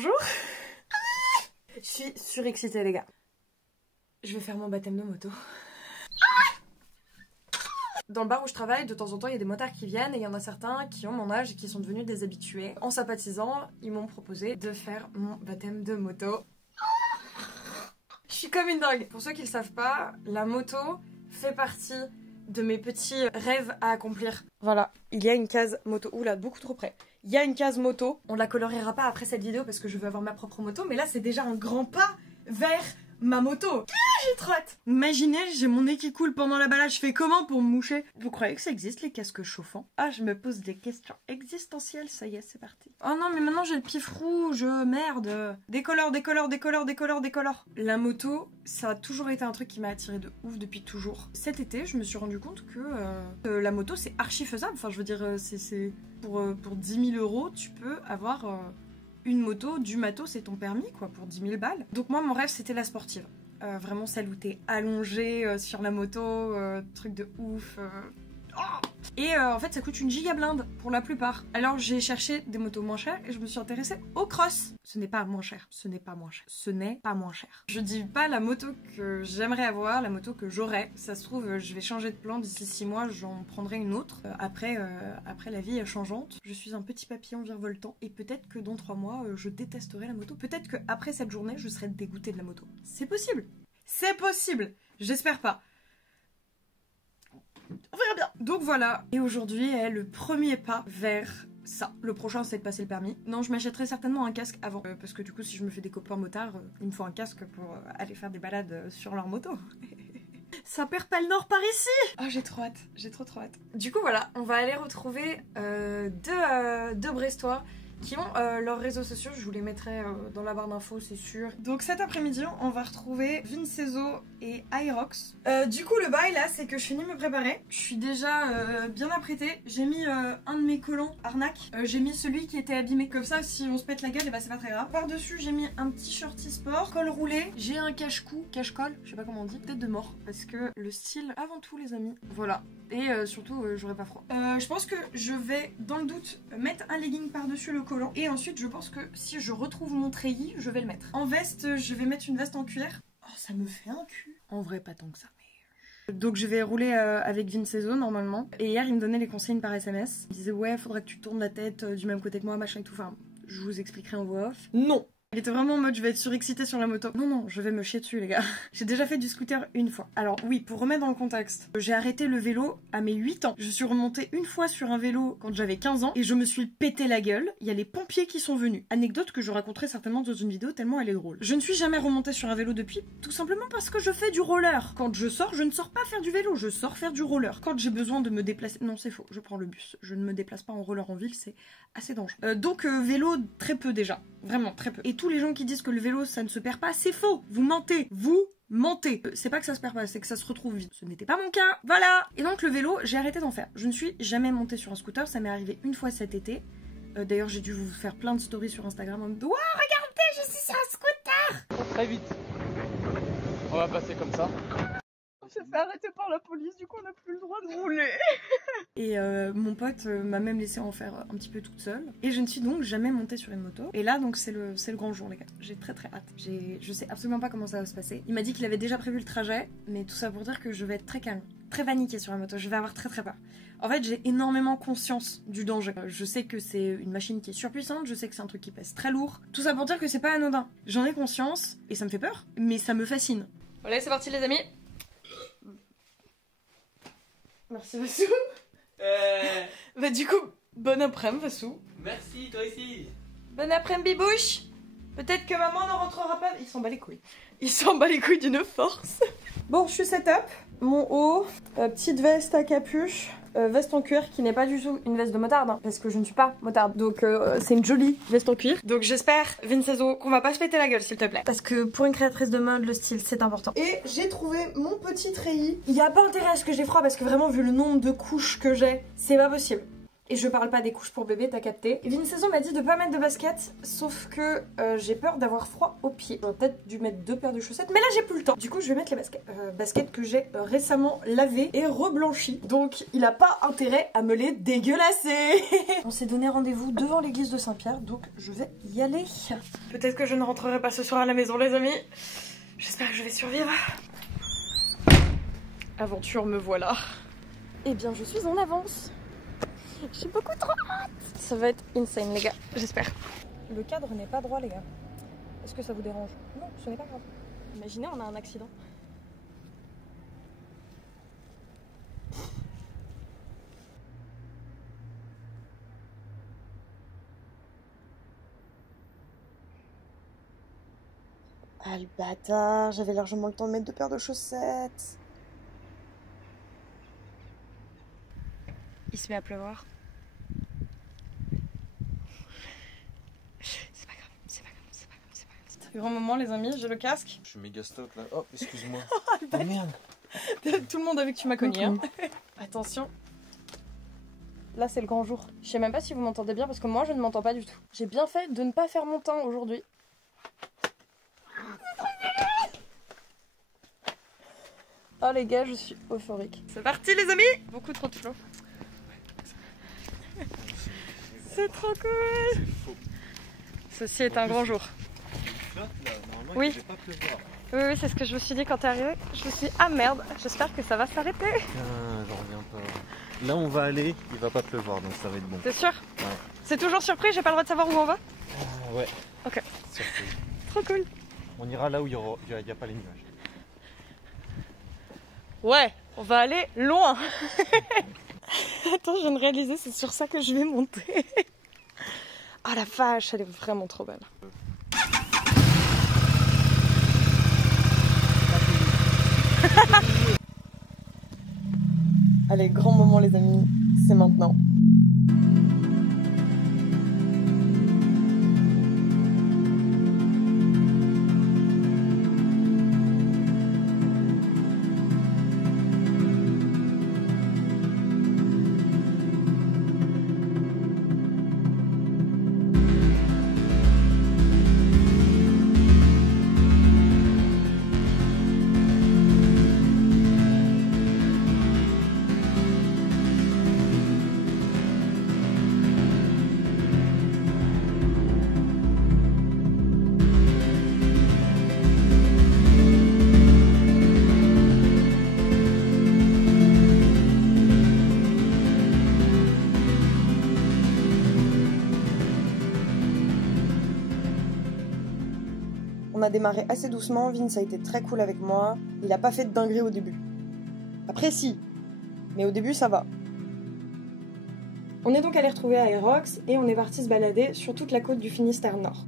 Bonjour. Je suis surexcitée les gars. Je vais faire mon baptême de moto. Dans le bar où je travaille, de temps en temps, il y a des motards qui viennent et il y en a certains qui ont mon âge et qui sont devenus des habitués. En sympathisant, ils m'ont proposé de faire mon baptême de moto. Je suis comme une dingue. Pour ceux qui ne le savent pas, la moto fait partie de mes petits rêves à accomplir. Voilà, il y a une case moto. Oula, beaucoup trop près. Il y a une case moto. On la coloriera pas après cette vidéo parce que je veux avoir ma propre moto, mais là c'est déjà un grand pas vers ma moto. J'ai trop hâte. Imaginez, j'ai mon nez qui coule pendant la balade, je fais comment pour me moucher? Vous croyez que ça existe les casques chauffants? Ah, je me pose des questions existentielles, ça y est, c'est parti. Oh non, mais maintenant j'ai le pif rouge, merde. Décolore. La moto, ça a toujours été un truc qui m'a attiré de ouf depuis toujours. Cet été, je me suis rendu compte que la moto c'est archi faisable. Enfin, je veux dire, c'est pour 10 000 €, tu peux avoir une moto, du matos, c'est ton permis quoi, pour 10 000 balles. Donc moi, mon rêve c'était la sportive. Vraiment celle où t'es allongée sur la moto, truc de ouf. Et en fait ça coûte une gigablinde pour la plupart. Alors j'ai cherché des motos moins chères et je me suis intéressée au cross. Ce n'est pas moins cher, ce n'est pas moins cher. Je dis pas la moto que j'aimerais avoir, la moto que j'aurais. Ça se trouve je vais changer de plan d'ici 6 mois, j'en prendrai une autre. Après la vie est changeante. Je suis un petit papillon virevoltant et peut-être que dans 3 mois je détesterai la moto. Peut-être que après cette journée je serai dégoûtée de la moto. C'est possible. C'est possible. J'espère pas. On verra bien. Donc voilà. Et aujourd'hui est le premier pas vers ça. Le prochain c'est de passer le permis. Non, je m'achèterai certainement un casque avant. Parce que du coup si je me fais des copains motards, il me faut un casque pour aller faire des balades sur leur moto. Ça perd pas le nord par ici. Oh j'ai trop hâte. J'ai trop hâte. Du coup voilà, on va aller retrouver deux Brestois qui ont leurs réseaux sociaux, je vous les mettrai dans la barre d'infos c'est sûr. Donc cet après-midi on va retrouver Vincenzo et Irox. Du coup le bail là c'est que je finis de me préparer. Je suis déjà bien apprêtée. J'ai mis un de mes collants arnaque. J'ai mis celui qui était abîmé. Comme ça si on se pète la gueule et bah c'est pas très grave. Par dessus j'ai mis un petit shorty sport, col roulé. J'ai un cache-cou, cache-col, je sais pas comment on dit, tête de mort. Parce que le style avant tout les amis. Voilà. Et surtout j'aurai pas froid. Je pense que je vais dans le doute mettre un legging par dessus le collant et ensuite je pense que si je retrouve mon treillis je vais le mettre. En veste je vais mettre une veste en cuir. Oh ça me fait un cul. En vrai pas tant que ça mais... Donc je vais rouler avec Vincenzo normalement. Et hier il me donnait les consignes par SMS. Il disait ouais faudrait que tu tournes la tête du même côté que moi machin et tout. Enfin je vous expliquerai en voix off. Non. Il était vraiment en mode je vais être surexcitée sur la moto. Non, je vais me chier dessus les gars. J'ai déjà fait du scooter une fois. Alors oui, pour remettre dans le contexte, j'ai arrêté le vélo à mes 8 ans. Je suis remontée une fois sur un vélo quand j'avais 15 ans et je me suis pété la gueule. Il y a les pompiers qui sont venus. Anecdote que je raconterai certainement dans une vidéo tellement elle est drôle. Je ne suis jamais remontée sur un vélo depuis, tout simplement parce que je fais du roller. Quand je sors, je ne sors pas faire du vélo, je sors faire du roller. Quand j'ai besoin de me déplacer... Non, c'est faux, je prends le bus. Je ne me déplace pas en roller en ville, c'est assez dangereux. Donc vélo, très peu déjà. Vraiment, très peu. Et tous les gens qui disent que le vélo, ça ne se perd pas, c'est faux. Vous mentez. Vous mentez. C'est pas que ça se perd pas, c'est que ça se retrouve vite. Ce n'était pas mon cas. Voilà. Et donc le vélo, j'ai arrêté d'en faire. Je ne suis jamais montée sur un scooter. Ça m'est arrivé une fois cet été. D'ailleurs, j'ai dû vous faire plein de stories sur Instagram en me disant « Wow, regardez, je suis sur un scooter !» Très vite. On va passer comme ça. On s'est fait arrêter par la police, du coup on n'a plus le droit de rouler. Et mon pote m'a même laissé en faire un petit peu toute seule. Et je ne suis donc jamais montée sur une moto. Et là donc c'est le grand jour les gars. J'ai très hâte. Je sais absolument pas comment ça va se passer. Il m'a dit qu'il avait déjà prévu le trajet. Mais tout ça pour dire que je vais être très calme. Très paniquée sur la moto. Je vais avoir très peur. En fait j'ai énormément conscience du danger. Je sais que c'est une machine qui est surpuissante. Je sais que c'est un truc qui pèse très lourd. Tout ça pour dire que c'est pas anodin. J'en ai conscience. Et ça me fait peur. Mais ça me fascine. Voilà c'est parti les amis. Merci Vassou. Bah du coup, bon après-midi Vassou. Merci, toi aussi. Bon après-midi Bibouche. Peut-être que maman ne rentrera pas. Il s'en bat les couilles. Il s'en bat les couilles d'une force. Bon, je suis setup. Mon haut, petite veste à capuche, veste en cuir qui n'est pas du tout une veste de motarde hein, parce que je ne suis pas motarde. Donc c'est une jolie veste en cuir. Donc j'espère, Vincenzo, qu'on va pas se péter la gueule s'il te plaît. Parce que pour une créatrice de mode, le style c'est important. Et j'ai trouvé mon petit treillis. Il n'y a pas intérêt à ce que j'ai froid parce que vraiment vu le nombre de couches que j'ai, c'est pas possible. Et je parle pas des couches pour bébé, t'as capté. Vincenzo m'a dit de pas mettre de baskets, sauf que j'ai peur d'avoir froid aux pieds. J'aurais peut-être dû mettre 2 paires de chaussettes, mais là j'ai plus le temps. Du coup je vais mettre les baskets. Baskets que j'ai récemment lavées et reblanchies. Donc il a pas intérêt à me les dégueulasser. On s'est donné rendez-vous devant l'église de Saint-Pierre, donc je vais y aller. Peut-être que je ne rentrerai pas ce soir à la maison les amis. J'espère que je vais survivre. Aventure, me voilà. Eh bien, je suis en avance. J'ai beaucoup trop hâte. Ça va être insane, les gars. J'espère. Le cadre n'est pas droit, les gars. Est-ce que ça vous dérange? Non, ce n'est pas grave. Imaginez, on a un accident. Ah le bâtard, j'avais largement le temps de mettre 2 paires de chaussettes. Il se met à pleuvoir. C'est pas grave, c'est pas grave, c'est pas grave, c'est pas grave. C'est un grand moment les amis, j'ai le casque. Je suis méga stock là. Oh, excuse-moi. Oh merde. Tout le monde a vu que tu m'as cogné. Hein. Attention. Là c'est le grand jour. Je sais même pas si vous m'entendez bien parce que moi je ne m'entends pas du tout. J'ai bien fait de ne pas faire mon temps aujourd'hui. Oh les gars, je suis euphorique. C'est parti les amis. Beaucoup trop de flow. C'est trop cool. Ceci est un grand jour. Oui. Oui, c'est ce que je me suis dit quand t'es arrivé. Je me suis dit, ah merde, j'espère que ça va s'arrêter. J'en reviens pas. Là on va aller, il va pas pleuvoir donc ça va être bon. T'es sûr? Ouais. C'est toujours surpris, j'ai pas le droit de savoir où on va? Ouais. Ok. Surprise. Trop cool. On ira là où il y a pas les nuages. Ouais, on va aller loin. Attends, je viens de réaliser, c'est sur ça que je vais monter. Ah la vache, elle est vraiment trop belle. Allez, grand moment les amis, c'est maintenant. On a démarré assez doucement, Vince a été très cool avec moi, il a pas fait de dinguerie au début. Après si, mais au début ça va. On est donc allé retrouver Aerox et on est parti se balader sur toute la côte du Finistère Nord.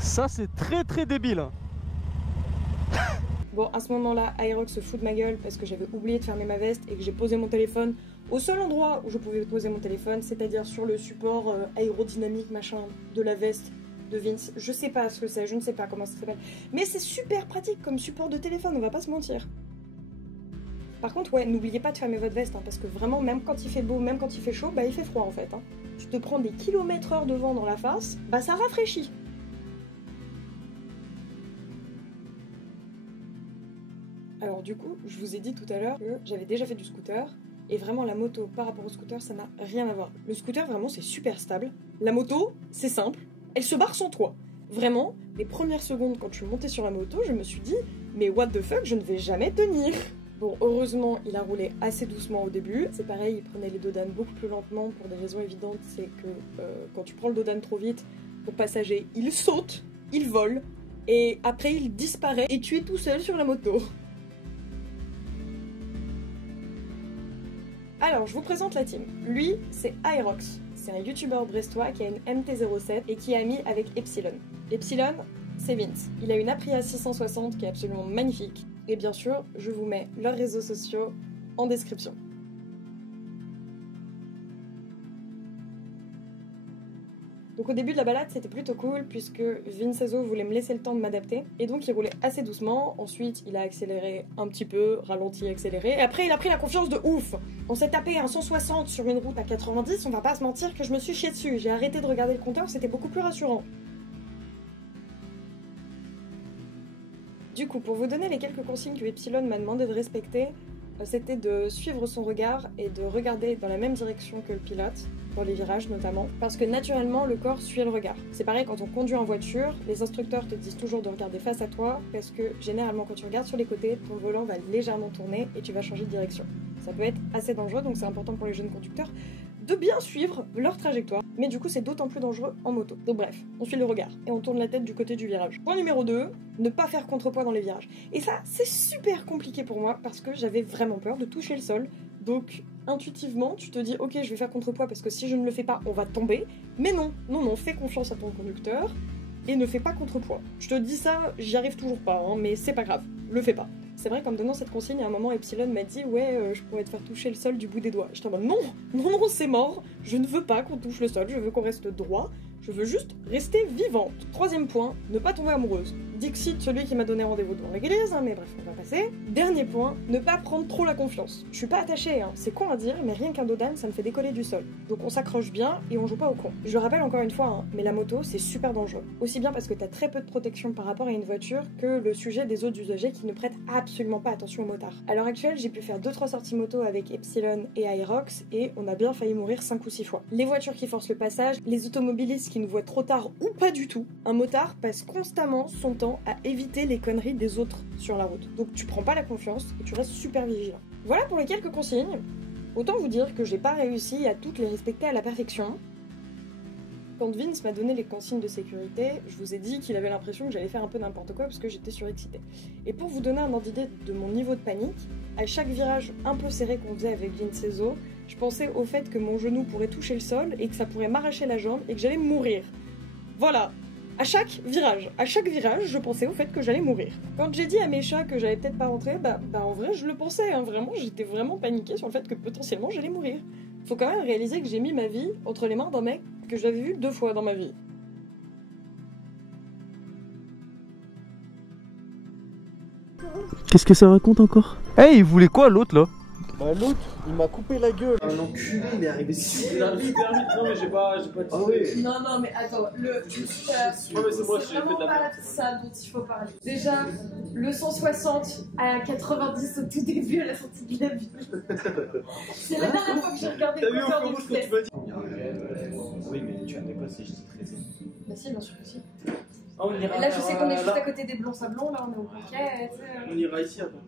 Ça c'est très débile. Bon, à ce moment-là, Aerox se fout de ma gueule parce que j'avais oublié de fermer ma veste et que j'ai posé mon téléphone au seul endroit où je pouvais poser mon téléphone, c'est-à-dire sur le support aérodynamique machin de la veste de Vince. Je sais pas ce que c'est, je ne sais pas comment ça s'appelle. Mais c'est super pratique comme support de téléphone, on va pas se mentir. Par contre, ouais, n'oubliez pas de fermer votre veste, hein, parce que vraiment, même quand il fait beau, même quand il fait chaud, bah il fait froid en fait. Hein. Tu te prends des kilomètres/heure de vent dans la face, bah ça rafraîchit. Alors du coup, je vous ai dit tout à l'heure que j'avais déjà fait du scooter, et vraiment la moto par rapport au scooter, ça n'a rien à voir. Le scooter, vraiment, c'est super stable. La moto, c'est simple, elle se barre sans toi. Vraiment, les premières secondes quand je suis montée sur la moto, je me suis dit « Mais what the fuck, je ne vais jamais tenir !» Bon, heureusement, il a roulé assez doucement au début. C'est pareil, il prenait les dodanes beaucoup plus lentement pour des raisons évidentes. C'est que quand tu prends le dodane trop vite, ton passager, il saute, il vole, et après il disparaît, et tu es tout seul sur la moto. Alors, je vous présente la team. Lui, c'est Aerox. C'est un youtubeur brestois qui a une MT-07 et qui est ami avec Epsilon. Epsilon, c'est Vince. Il a une Aprilia 660 qui est absolument magnifique. Et bien sûr, je vous mets leurs réseaux sociaux en description. Donc au début de la balade, c'était plutôt cool puisque Vincenzo voulait me laisser le temps de m'adapter et donc il roulait assez doucement. Ensuite, il a accéléré un petit peu, ralenti, accéléré. Et après, il a pris la confiance de ouf. On s'est tapé un 160 sur une route à 90, on va pas se mentir que je me suis chié dessus. J'ai arrêté de regarder le compteur, c'était beaucoup plus rassurant. Du coup, pour vous donner les quelques consignes que Epsilon m'a demandé de respecter, c'était de suivre son regard et de regarder dans la même direction que le pilote, pour les virages notamment, parce que naturellement le corps suit le regard. C'est pareil quand on conduit en voiture, les instructeurs te disent toujours de regarder face à toi, parce que généralement quand tu regardes sur les côtés, ton volant va légèrement tourner et tu vas changer de direction. Ça peut être assez dangereux, donc c'est important pour les jeunes conducteurs de bien suivre leur trajectoire, mais du coup c'est d'autant plus dangereux en moto. Donc bref, on suit le regard et on tourne la tête du côté du virage. Point numéro 2, ne pas faire contrepoids dans les virages. Et ça, c'est super compliqué pour moi parce que j'avais vraiment peur de toucher le sol. Donc intuitivement, tu te dis ok, je vais faire contrepoids parce que si je ne le fais pas, on va tomber. Mais non, fais confiance à ton conducteur et ne fais pas contrepoids. Je te dis ça, j'y arrive toujours pas, hein, mais c'est pas grave, le fais pas. C'est vrai qu'en me donnant cette consigne, à un moment, Epsilon m'a dit « Ouais, je pourrais te faire toucher le sol du bout des doigts. » J'étais en mode « Non, c'est mort. Je ne veux pas qu'on touche le sol. Je veux qu'on reste droit. Je veux juste rester vivante. » Troisième point, ne pas tomber amoureuse. Dixit, celui qui m'a donné rendez-vous devant l'église, hein, mais bref, on va passer. Dernier point, ne pas prendre trop la confiance. Je suis pas attachée, hein. C'est con à dire, mais rien qu'un dos d'âne, ça me fait décoller du sol. Donc on s'accroche bien et on joue pas au con. Je le rappelle encore une fois, hein, mais la moto, c'est super dangereux. Aussi bien parce que t'as très peu de protection par rapport à une voiture que le sujet des autres usagers qui ne prêtent absolument pas attention aux motards. À l'heure actuelle, j'ai pu faire 2-3 sorties moto avec Epsilon et Aerox et on a bien failli mourir 5 ou 6 fois. Les voitures qui forcent le passage, les automobilistes qui nous voient trop tard ou pas du tout. Un motard passe constamment son temps à éviter les conneries des autres sur la route. Donc tu prends pas la confiance et tu restes super vigilant. Voilà pour les quelques consignes. Autant vous dire que j'ai pas réussi à toutes les respecter à la perfection. Quand Vince m'a donné les consignes de sécurité, je vous ai dit qu'il avait l'impression que j'allais faire un peu n'importe quoi parce que j'étais surexcitée. Et pour vous donner un ordre d'idée de mon niveau de panique, à chaque virage un peu serré qu'on faisait avec Vincenzo, je pensais au fait que mon genou pourrait toucher le sol et que ça pourrait m'arracher la jambe et que j'allais mourir. Voilà. À chaque virage, je pensais au fait que j'allais mourir. Quand j'ai dit à mes chats que j'allais peut-être pas rentrer, bah en vrai je le pensais, hein, vraiment, j'étais vraiment paniquée sur le fait que potentiellement j'allais mourir. Faut quand même réaliser que j'ai mis ma vie entre les mains d'un mec que j'avais vu 2 fois dans ma vie. Qu'est-ce que ça raconte encore? Hey, il voulait quoi l'autre là? Bah l'autre, il m'a coupé la gueule. Un enculé, il est arrivé Super vite, non mais j'ai pas Ah oui. Non, mais attends, c'est moi, j'ai fait de la merde. ça dont il faut parler. Déjà, le 160 à 90 au tout début à la sortie de la ville. C'est la dernière fois que j'ai regardé le compteur de vitesse. Oui, mais tu as dépassé, je t'ai traité. Bah si, bien sûr que si. Ah, on ira Là, je sais qu'on est juste là. à côté des blonds sablons, là, on est au paquet, tu sais. On ira ici, attends.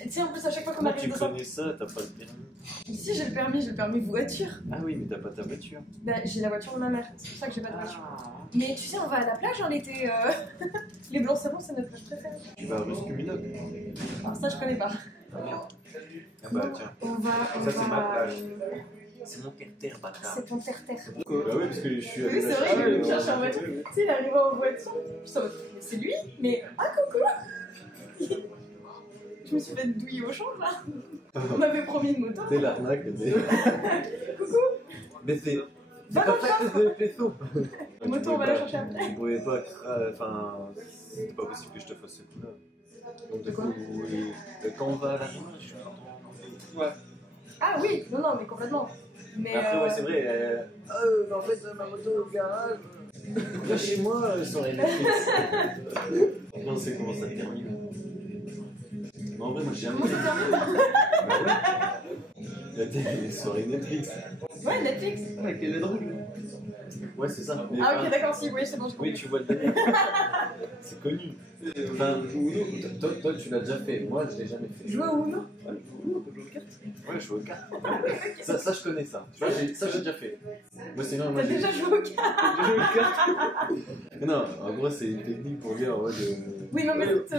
Et tu sais, en plus, à chaque fois qu'on Comment arrive tu devant... connais ça? T'as pas le permis? Si, j'ai le permis voiture. Ah oui, mais t'as pas ta voiture. Bah, j'ai la voiture de ma mère, c'est pour ça que j'ai pas de voiture. Mais tu sais, on va à la plage, hein, l'été. Les blancs sablons, c'est notre plage préférée. Tu vas à Ruscuminoc. Alors ça, je connais pas. Ah merde. Ah bah tiens. On va... Ça, c'est ma plage. C'est mon terre-terre, bâtard. C'est ton terre-terre. Bah oui, parce que je suis Oui, c'est vrai, il veut me chercher en voiture. Tu sais, il arrive en voiture. Je suis en mode, mais c'est lui? Mais ah, coucou. Je me suis fait douiller au change là. On m'avait promis une moto. C'est l'arnaque. Coucou. Mais c'est. Va dans le coffre. de faisceau. La moto, on va la chercher après. Tu pouvais pas. Enfin. C'était pas possible que je te fasse ce coup-là. Donc, du coup, quand on va à la rime, je suis content. Ouais. Ah oui, non, mais complètement. Mais après, ouais, c'est vrai. En fait, ma moto au garage. Là, chez moi, sur les Netflix. On sait comment ça termine. Mais en vrai, moi, j'ai jamais. Comment ça termine? Bah ouais. Les soirées Netflix. Ouais, Netflix. Ouais, quel est drôle. Ouais, c'est ça. Mais, Ah ok, d'accord, si, oui, c'est bon, je comprends. oui, tu vois le délire. C'est connu. Enfin, toi, tu l'as déjà fait. Moi, je l'ai jamais fait. Jouer au Uno? Ouais, je joue aux cartes. Ça, je connais ça. Tu vois, ça, j'ai déjà fait. Moi, c'est non, moi, T'as déjà joué au cartes? Mais non, en gros, c'est une technique pour dire en mode. Oui, non, mais Ok.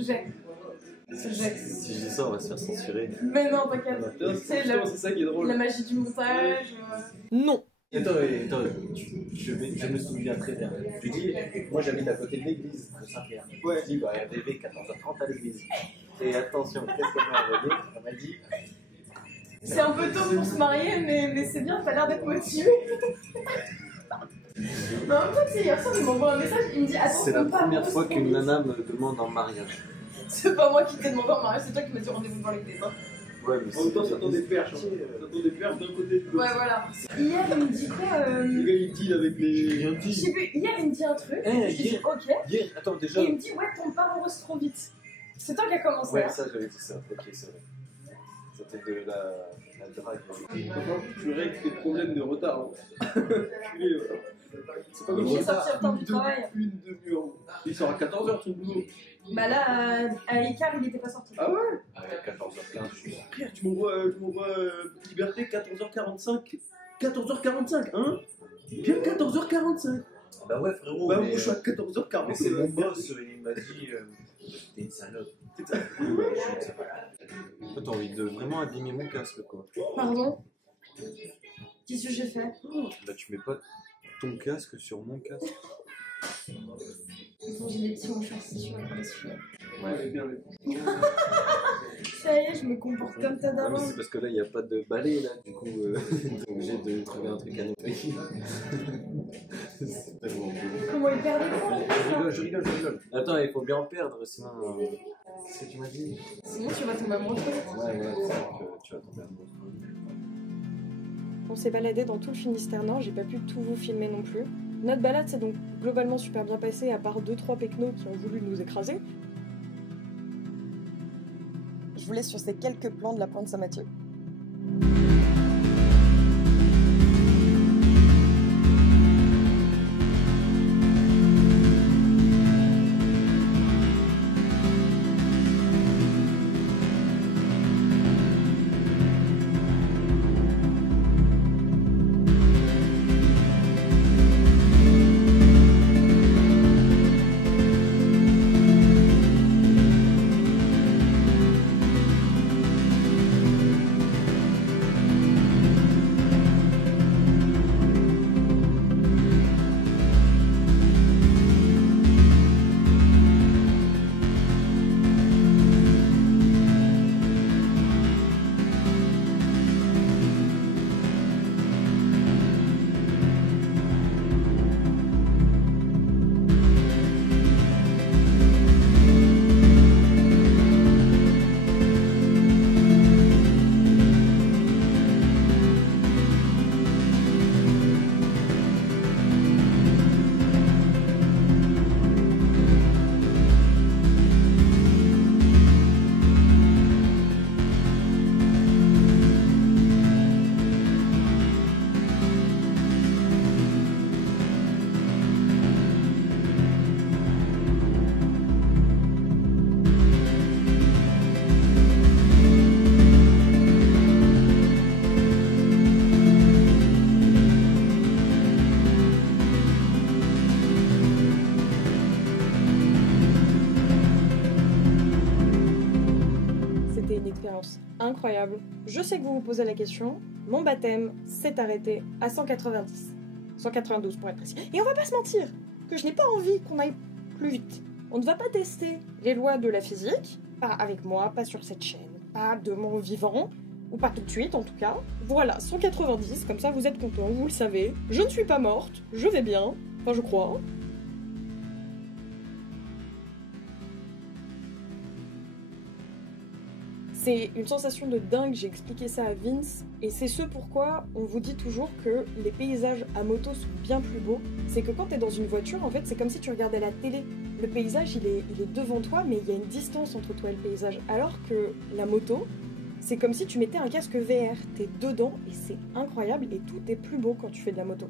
j'ai. Si je dis ça, on va se faire censurer. Mais non, t'inquiète. C'est ça qui est drôle. La magie du montage. Non. Attends, je me souviens très bien. Tu dis, moi j'habite à côté de l'église de Saint-Pierre. Ouais. Je dis, bah, RDV 14h30 à l'église. Et attention, qu'est-ce qu'elle m'a envoyé? Elle m'a dit. C'est un peu tôt pour se marier, mais c'est bien, t'as l'air d'être motivé. Mais en même temps, tu sais, hier soir, il m'envoie un message, il me dit attends, C'est la première fois qu'une nana me demande en mariage. C'est pas moi qui t'ai demandé en mariage, c'est toi qui m'as dit rendez-vous dans les dessins. Ouais, mais En même temps, t'attends des perches. T'attends des perches d'un côté de l'autre. Ouais, voilà. Hier, il me dit quoi Le gars, il deal avec les. rien Je dit. sais plus, hier, il me dit un truc, Eh, je dis hier. ok, Hier, attends, déjà. et il me dit ouais, tombe pas amoureuse trop vite. C'est toi qui as commencé. Ouais, hein. ça, j'avais dit ça. Ok, c'est vrai. C'était de la drague. Enfin, tu règles tes problèmes de retard. Hein. C'est pas comme Il est si sorti en temps du travail. une demi-heure. Il sort à 14h ton boulot. Bah là, à l'écart, il était pas sorti. Ah ouais? À 14h15, je suis. Frère, tu m'envoies Liberté 14h45. 14h45, hein? Bien 14h45. Bah ouais, frérot. Bah, mais, moi, je suis à 14h40. mais c'est mon boss, il m'a dit t'es une salope. Toi, t'as envie de vraiment abîmer mon casque, quoi. Pardon? Qu'est-ce que j'ai fait? Bah, tu mets pas ton casque sur mon casque. Bon, j'ai des petits mouchoirs si tu veux pas les suivre. Ouais, bien, Ça y est, je me comporte comme ta Non, daronne. mais c'est parce que là, il n'y a pas de balai, là, du coup, t'es obligé de trouver un truc à nettoyer. C'est tellement cool. Comment il perd des points? Je rigole. Attends, il faut bien en perdre, sinon. C'est ce que tu m'as dit. Sinon, tu vas tomber amoureux. Ouais, c'est vrai que tu vas tomber amoureux. On s'est baladé dans tout le Finistère Nord, j'ai pas pu tout vous filmer non plus. Notre balade s'est donc globalement super bien passée, à part 2-3 pecnos qui ont voulu nous écraser. Je vous laisse sur ces quelques plans de la pointe Saint-Mathieu. Incroyable. Je sais que vous vous posez la question. Mon baptême s'est arrêté à 190. 192 pour être précis. Et on va pas se mentir que je n'ai pas envie qu'on aille plus vite. On ne va pas tester les lois de la physique. Pas avec moi, pas sur cette chaîne, pas de mon vivant. Ou pas tout de suite en tout cas. Voilà, 190, comme ça vous êtes contents, vous le savez. Je ne suis pas morte, je vais bien. Enfin je crois. C'est une sensation de dingue, j'ai expliqué ça à Vince, et c'est ce pourquoi on vous dit toujours que les paysages à moto sont bien plus beaux. C'est que quand t'es dans une voiture, en fait, c'est comme si tu regardais la télé. Le paysage, il est devant toi, mais il y a une distance entre toi et le paysage. Alors que la moto, c'est comme si tu mettais un casque VR, t'es dedans, et c'est incroyable, et tout est plus beau quand tu fais de la moto.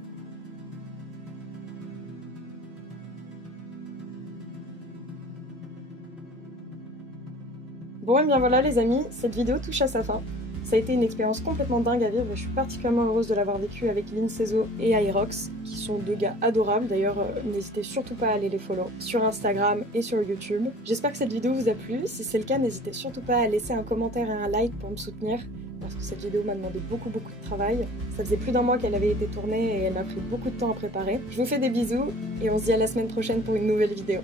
Bon et bien voilà les amis, cette vidéo touche à sa fin. Ça a été une expérience complètement dingue à vivre et je suis particulièrement heureuse de l'avoir vécu avec Vincezo et Irox, qui sont deux gars adorables. D'ailleurs, n'hésitez surtout pas à aller les follow sur Instagram et sur YouTube. J'espère que cette vidéo vous a plu. Si c'est le cas, n'hésitez surtout pas à laisser un commentaire et un like pour me soutenir, parce que cette vidéo m'a demandé beaucoup de travail. Ça faisait plus d'un mois qu'elle avait été tournée et elle m'a pris beaucoup de temps à préparer. Je vous fais des bisous et on se dit à la semaine prochaine pour une nouvelle vidéo.